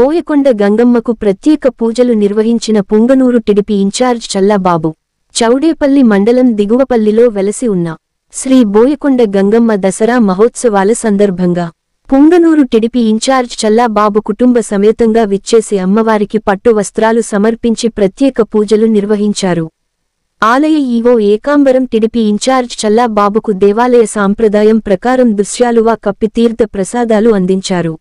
బోయకొండ గంగమ్మకు ప్రత్యేక పూజలు నిర్వహించిన పుంగనూరు టిడిపి ఇన్ఛార్జ్ చల్లాబాబు చౌడేపల్లి మండలం దిగువపల్లిలో వెలసి ఉన్న శ్రీ బోయకొండ గంగమ్మ దసరా మహోత్సవాల సందర్భంగా పుంగనూరు టిడిపి ఇన్ఛార్జ్ చల్లాబాబు కుటుంబ సమేతంగా విచ్చేసి అమ్మవారికి పట్టు వస్త్రాలు సమర్పించి ప్రత్యేక పూజలు నిర్వహించారు. ఆలయ ఈవో ఏకాంబరం టిడిపి ఇన్ఛార్జ్ చల్లాబాబుకు దేవాలయ సాంప్రదాయం ప్రకారం దుశ్యాలువా కప్పి తీర్థ ప్రసాదాలు అందించారు.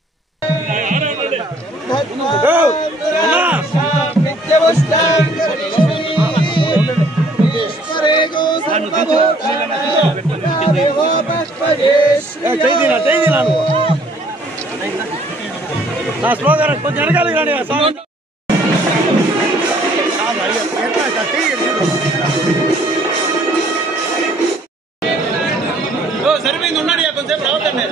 సరిపోయింది ఉన్నాడు కొంచెంసేపు రావద్దండి.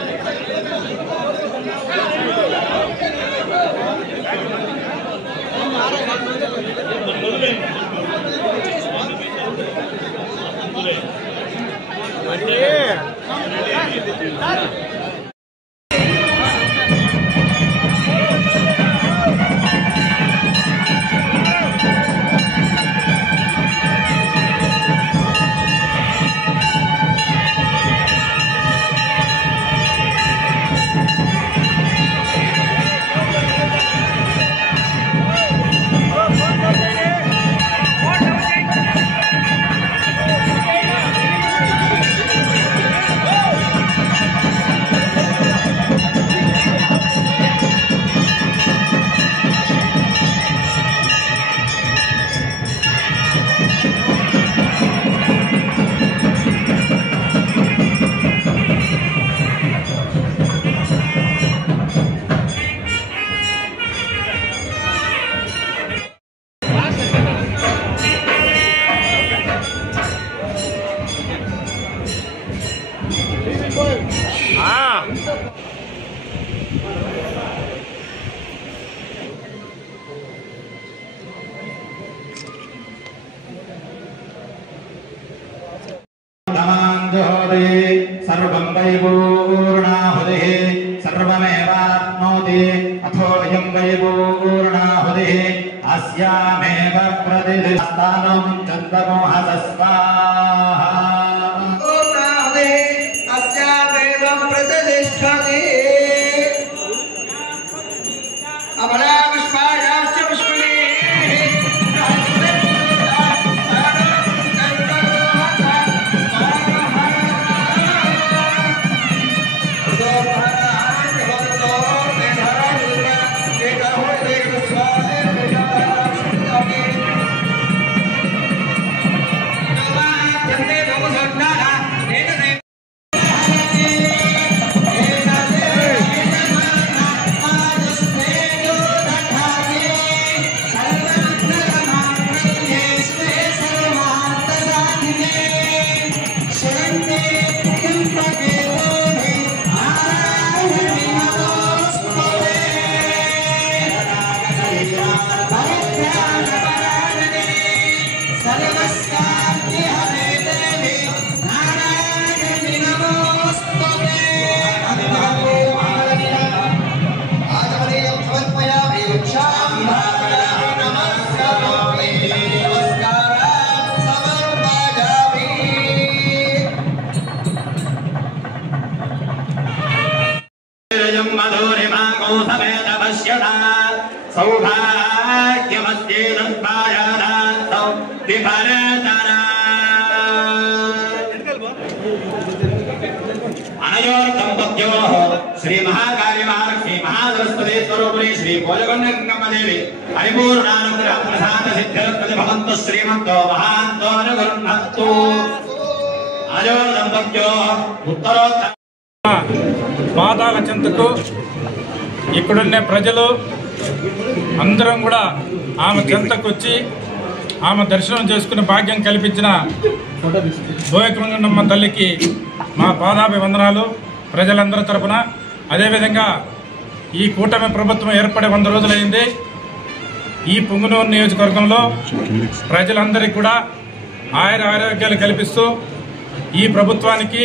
सर्वं वै पूर्णाहुतिः सर्वमेवाप्नोति अथोऽयं वै पूर्णाहुतिः अस्यामेव प्रतिष्ठानं चन्द्रमोहसस्वाहा पूर्णाहुतिः अस्यामेव प्रतिष्ठति अबला पुष्पायाश्च पुष्पिणी श्री महाकाली महालक्ष्मी महासरस्वती स्वरूपिणी श्री बोयगोंड गंगम्मा देवी परिपूर्णानंद प्रसाद सिद्धिरस्तु भवन्तु श्रीमन्तो महान्तो अनुगृह्णन्तु अयो दंपत्यो उत्तरोत्तर పాదాల చెంతకు ఇక్కడున్న ప్రజలు అందరం కూడా ఆమె చెంతకు వచ్చి ఆమె దర్శనం చేసుకునే భాగ్యం కల్పించిన బోయకొండమ్మ తల్లికి మా పాదాభివందనాలు ప్రజలందరి తరపున. అదేవిధంగా ఈ కూటమి ప్రభుత్వం ఏర్పడే 100 రోజులైంది. ఈ పుంగనూరు నియోజకవర్గంలో ప్రజలందరికీ కూడా ఆరోగ్యాలు కల్పిస్తూ ఈ ప్రభుత్వానికి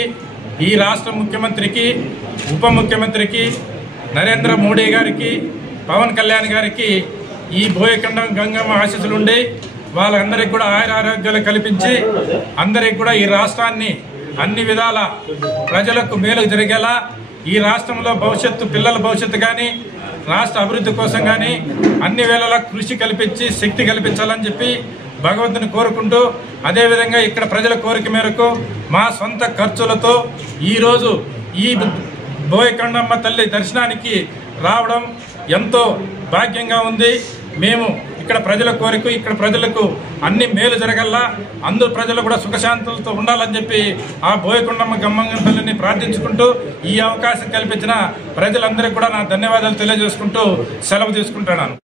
ఈ రాష్ట్ర ముఖ్యమంత్రికి ఉప ముఖ్యమంత్రికి నరేంద్ర మోడీ గారికి పవన్ కళ్యాణ్ గారికి ఈ బోయకొండ గంగమ్మ ఆశీస్సులు ఉండి వాళ్ళందరికీ కూడా ఆయురారోగ్యాలు కల్పించి అందరికీ కూడా ఈ రాష్ట్రాన్ని అన్ని విధాల ప్రజలకు మేలు జరిగేలా ఈ రాష్ట్రంలో భవిష్యత్తు పిల్లల భవిష్యత్తు కానీ రాష్ట్ర అభివృద్ధి కోసం కానీ అన్ని వేళలా కృషి కల్పించి శక్తి కల్పించాలని చెప్పి భగవంతుని కోరుకుంటూ అదేవిధంగా ఇక్కడ ప్రజల కోరిక మేరకు మా సొంత ఖర్చులతో ఈరోజు ఈ బోయకొండమ్మ తల్లి దర్శనానికి రావడం ఎంతో భాగ్యంగా ఉంది. మేము ఇక్కడ ప్రజల కోరిక ఇక్కడ ప్రజలకు అన్ని మేలు జరగల్లా అందరూ ప్రజలు కూడా సుఖశాంతులతో ఉండాలని చెప్పి ఆ బోయకొండమ్మ గంగమ్మ తల్లిని ప్రార్థించుకుంటూ ఈ అవకాశం కల్పించిన ప్రజలందరికీ కూడా నా ధన్యవాదాలు తెలియజేసుకుంటూ సెలవు తీసుకుంటున్నాను.